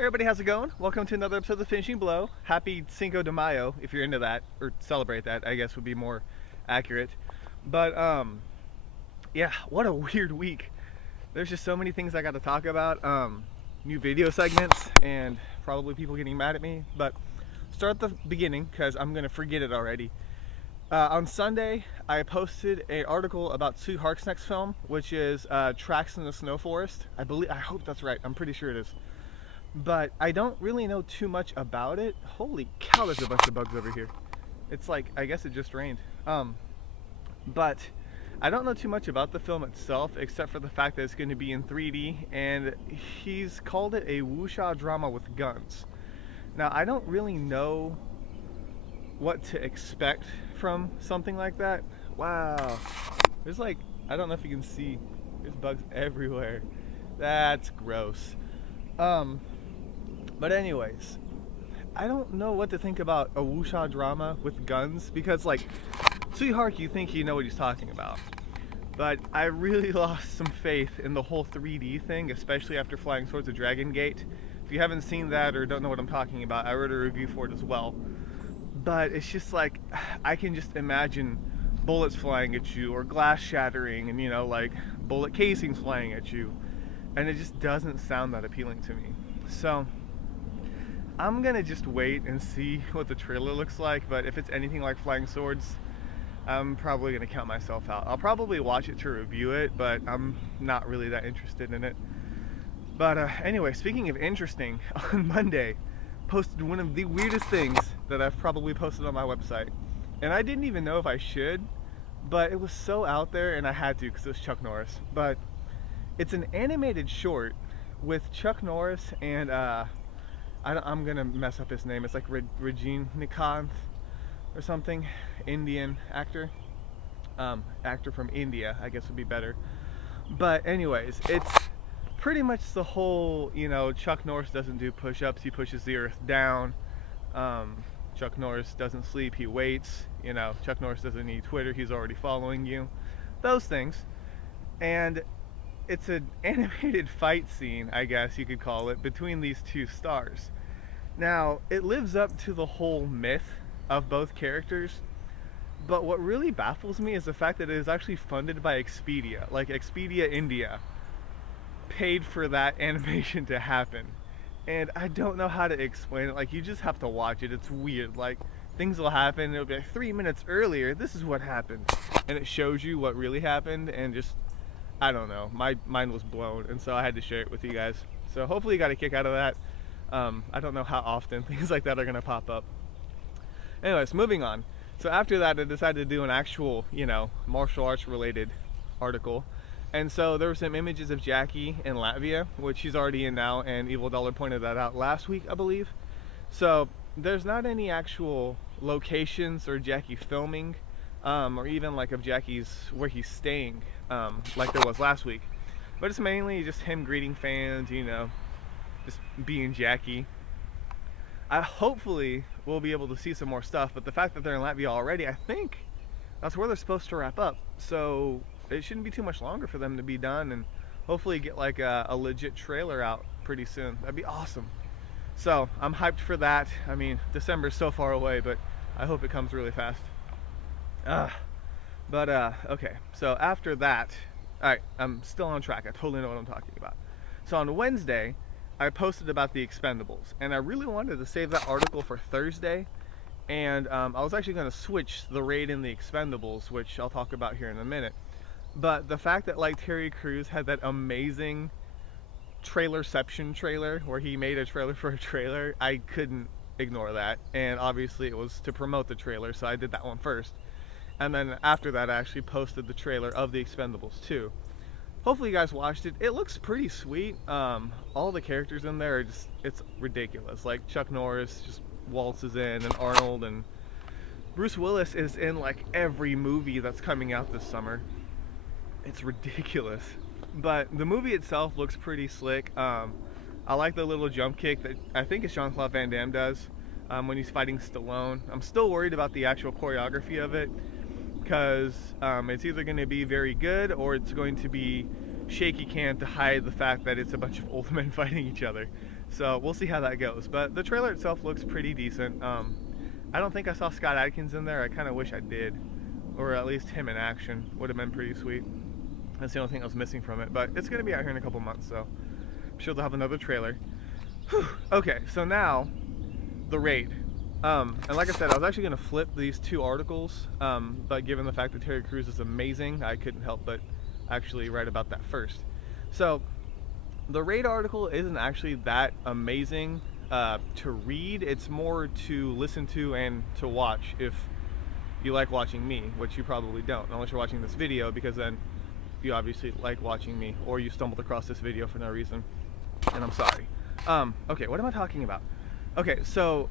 Everybody, how's it going? Welcome to another episode of The Finishing Blow. Happy Cinco de Mayo, if you're into that, or celebrate that, I guess would be more accurate. But, yeah, what a weird week. There's just so many things I got to talk about. New video segments, and probably people getting mad at me. But start at the beginning, because I'm going to forget it already. On Sunday, I posted an article about Sue Hark's next film, which is Tracks in the Snow Forest. I hope that's right. I'm pretty sure it is. But I don't really know too much about it. Holy cow, there's a bunch of bugs over here. It's like, I guess it just rained. But I don't know too much about the film itself, except for the fact that it's going to be in 3D, and he's called it a wuxia drama with guns. Now, I don't really know what to expect from something like that. Wow. There's like, I don't know if you can see, there's bugs everywhere. That's gross. But anyways, I don't know what to think about a wuxia drama with guns, because like, Sue Hark, you think you know what he's talking about. But I really lost some faith in the whole 3D thing, especially after Flying Swords of Dragon Gate. If you haven't seen that or don't know what I'm talking about, I wrote a review for it as well. But it's just like, I can just imagine bullets flying at you, or glass shattering, and you know, like bullet casings flying at you. And it just doesn't sound that appealing to me. So I'm gonna just wait and see what the trailer looks like, but if it's anything like Flying Swords, I'm probably gonna count myself out. I'll probably watch it to review it, but I'm not really that interested in it. But anyway, speaking of interesting, on Monday, posted one of the weirdest things that I've probably posted on my website. And I didn't even know if I should, but it was so out there and I had to because it was Chuck Norris. But it's an animated short with Chuck Norris and I'm gonna mess up his name. It's like Rajinikanth or something, Indian actor. Actor from India, I guess would be better. But anyways, it's pretty much the whole, you know, Chuck Norris doesn't do push-ups, he pushes the earth down. Chuck Norris doesn't sleep, he waits. You know, Chuck Norris doesn't need Twitter, he's already following you. Those things. And it's an animated fight scene, I guess you could call it, between these two stars. Now, it lives up to the whole myth of both characters, but what really baffles me is the fact that it is actually funded by Expedia. Like, Expedia India paid for that animation to happen. And I don't know how to explain it. Like, you just have to watch it. It's weird. Like, things will happen, and it'll be like 3 minutes earlier, this is what happened. And it shows you what really happened, and just, I don't know, my mind was blown, and so I had to share it with you guys. So hopefully you got a kick out of that. I don't know how often things like that are gonna pop up. Anyways, moving on. So after that, I decided to do an actual, you know, martial arts related article. And so there were some images of Jackie in Latvia, which she's already in now, and Evil Dollar pointed that out last week, I believe. So there's not any actual locations or Jackie filming, or even like of Jackie's, where he's staying, like there was last week. But it's mainly just him greeting fans, you know, just being Jackie. I hopefully will be able to see some more stuff, but the fact that they're in Latvia already, I think that's where they're supposed to wrap up. So it shouldn't be too much longer for them to be done, and hopefully get like a legit trailer out pretty soon. That'd be awesome. So I'm hyped for that. I mean, December's so far away, but I hope it comes really fast. Okay, so after that, alright, I'm still on track. I totally know what I'm talking about. So on Wednesday, I posted about the Expendables, and I really wanted to save that article for Thursday, and I was actually going to switch the raid in the Expendables, which I'll talk about here in a minute. But the fact that like Terry Crews had that amazing trailerception trailer where he made a trailer for a trailer, I couldn't ignore that, and obviously it was to promote the trailer, so I did that one first. And then after that, I actually posted the trailer of the Expendables 2. Hopefully you guys watched it. It looks pretty sweet. All the characters in there are just, it's ridiculous. Like Chuck Norris just waltzes in, and Arnold, and Bruce Willis is in like every movie that's coming out this summer. It's ridiculous. But the movie itself looks pretty slick. I like the little jump kick that I think it's Jean-Claude Van Damme does when he's fighting Stallone. I'm still worried about the actual choreography of it, because it's either going to be very good or it's going to be shaky cam to hide the fact that it's a bunch of old men fighting each other. So we'll see how that goes. But the trailer itself looks pretty decent. I don't think I saw Scott Adkins in there. I kind of wish I did, or at least him in action would have been pretty sweet. That's the only thing I was missing from it. But it's gonna be out here in a couple months, so I'm sure they'll have another trailer. Whew. Okay, so now the Raid. And like I said, I was actually going to flip these two articles, but given the fact that Terry Crews is amazing, I couldn't help but actually write about that first. So, the Raid article isn't actually that amazing to read. It's more to listen to and to watch if you like watching me, which you probably don't, unless you're watching this video, because then you obviously like watching me, or you stumbled across this video for no reason, and I'm sorry. Okay, what am I talking about? Okay, so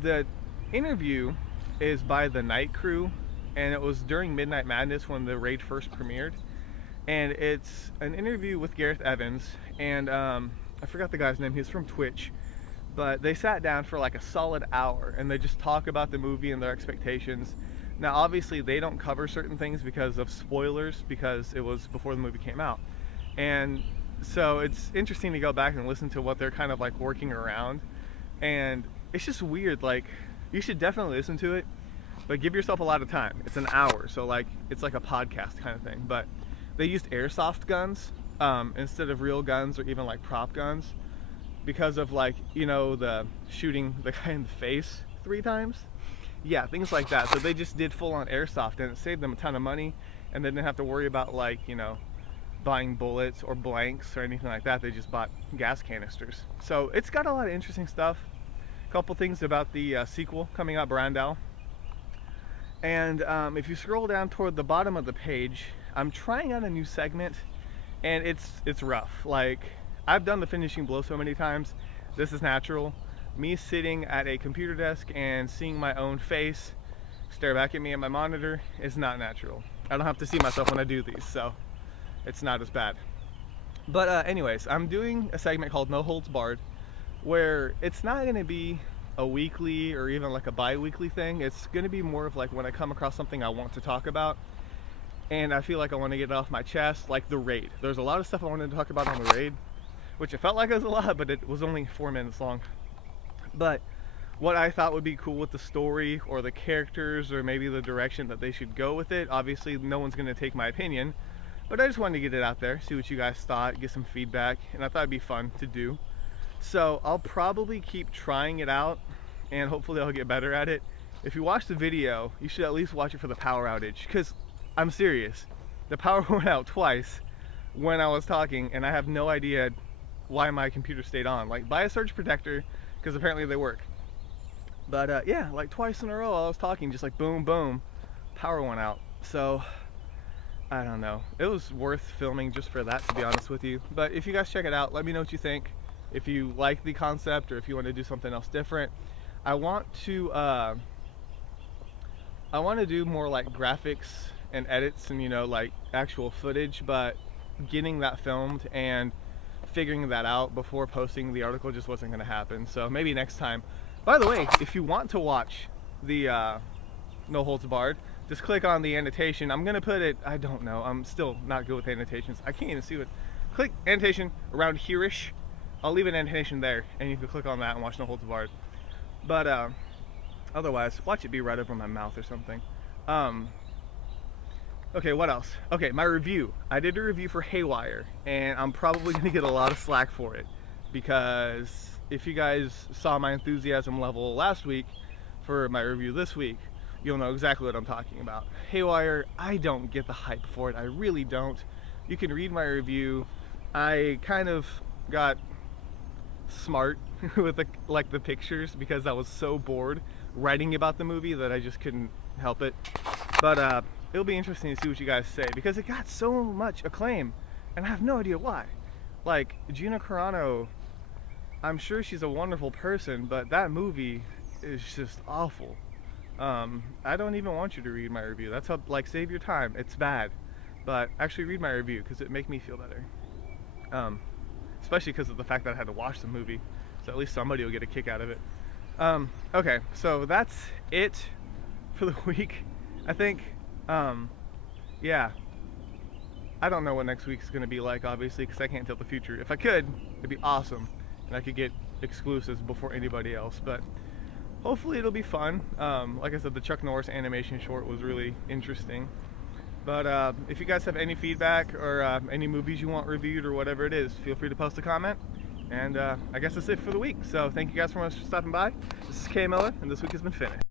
the interview is by the Night Crew, and it was during Midnight Madness when the Raid first premiered, and it's an interview with Gareth Evans, and I forgot the guy's name. He's from Twitch, but they sat down for like a solid hour and they just talk about the movie and their expectations. Now obviously they don't cover certain things because of spoilers, because it was before the movie came out, and so it's interesting to go back and listen to what they're kind of like working around, and it's just weird. Like, you should definitely listen to it, but give yourself a lot of time. It's an hour, so like it's like a podcast kind of thing. But they used airsoft guns instead of real guns or even like prop guns, because of, like, you know, the shooting the guy in the face 3 times. Yeah, things like that. So they just did full on airsoft, and it saved them a ton of money, and they didn't have to worry about, like, you know, buying bullets or blanks or anything like that. They just bought gas canisters. So it's got a lot of interesting stuff. A couple things about the sequel coming out, Brandau. And if you scroll down toward the bottom of the page, I'm trying out a new segment, and it's rough. Like, I've done the finishing blow so many times. This is natural. Me sitting at a computer desk and seeing my own face stare back at me at my monitor is not natural. I don't have to see myself when I do these, so it's not as bad. But anyways, I'm doing a segment called No Holds Barred, where it's not going to be a weekly or even like a bi-weekly thing. It's going to be more of like when I come across something I want to talk about and I feel like I want to get it off my chest, like the Raid. There's a lot of stuff I wanted to talk about on the Raid, which it felt like it was a lot, but it was only 4 minutes long. But what I thought would be cool with the story or the characters or maybe the direction that they should go with it, obviously no one's going to take my opinion, but I just wanted to get it out there, see what you guys thought, get some feedback, and I thought it'd be fun to do. So I'll probably keep trying it out, and hopefully I'll get better at it. If you watch the video, you should at least watch it for the power outage, because I'm serious. The power went out twice when I was talking, and I have no idea why my computer stayed on. Like, buy a surge protector, because apparently they work. But yeah, like twice in a row I was talking, just like boom, boom, power went out. So I don't know. It was worth filming just for that, to be honest with you. But if you guys check it out, let me know what you think. If you like the concept or if you want to do something else different. I want to do more like graphics and edits and, you know, like actual footage, but getting that filmed and figuring that out before posting the article just wasn't going to happen. So maybe next time. By the way, if you want to watch the No Holds Barred, just click on the annotation. I'm gonna put it, I don't know, I'm still not good with annotations. I can't even see what, click annotation around here-ish. I'll leave an annotation there, and you can click on that and watch No Holds Barred. But otherwise, watch it be right over my mouth or something. Okay, what else? Okay, my review. I did a review for Haywire, and I'm probably gonna get a lot of slack for it, because if you guys saw my enthusiasm level last week for my review this week, you'll know exactly what I'm talking about. Haywire, I don't get the hype for it. I really don't. You can read my review. I kind of got smart with the pictures, because I was so bored writing about the movie that I just couldn't help it. But it'll be interesting to see what you guys say, because it got so much acclaim and I have no idea why. Like, Gina Carano, I'm sure she's a wonderful person, but that movie is just awful. I don't even want you to read my review. That's how, like, save your time. It's bad. But actually read my review, because it makes me feel better. Especially because of the fact that I had to watch the movie. So at least somebody will get a kick out of it. Okay, so that's it for the week, I think. Yeah. I don't know what next week's going to be like, obviously, because I can't tell the future. If I could, it'd be awesome. And I could get exclusives before anybody else, but hopefully it'll be fun. Like I said, the Chuck Norris animation short was really interesting. But if you guys have any feedback or any movies you want reviewed or whatever it is, feel free to post a comment. And I guess that's it for the week. So thank you guys so much for stopping by. This is Kay Miller, and this week has been finished.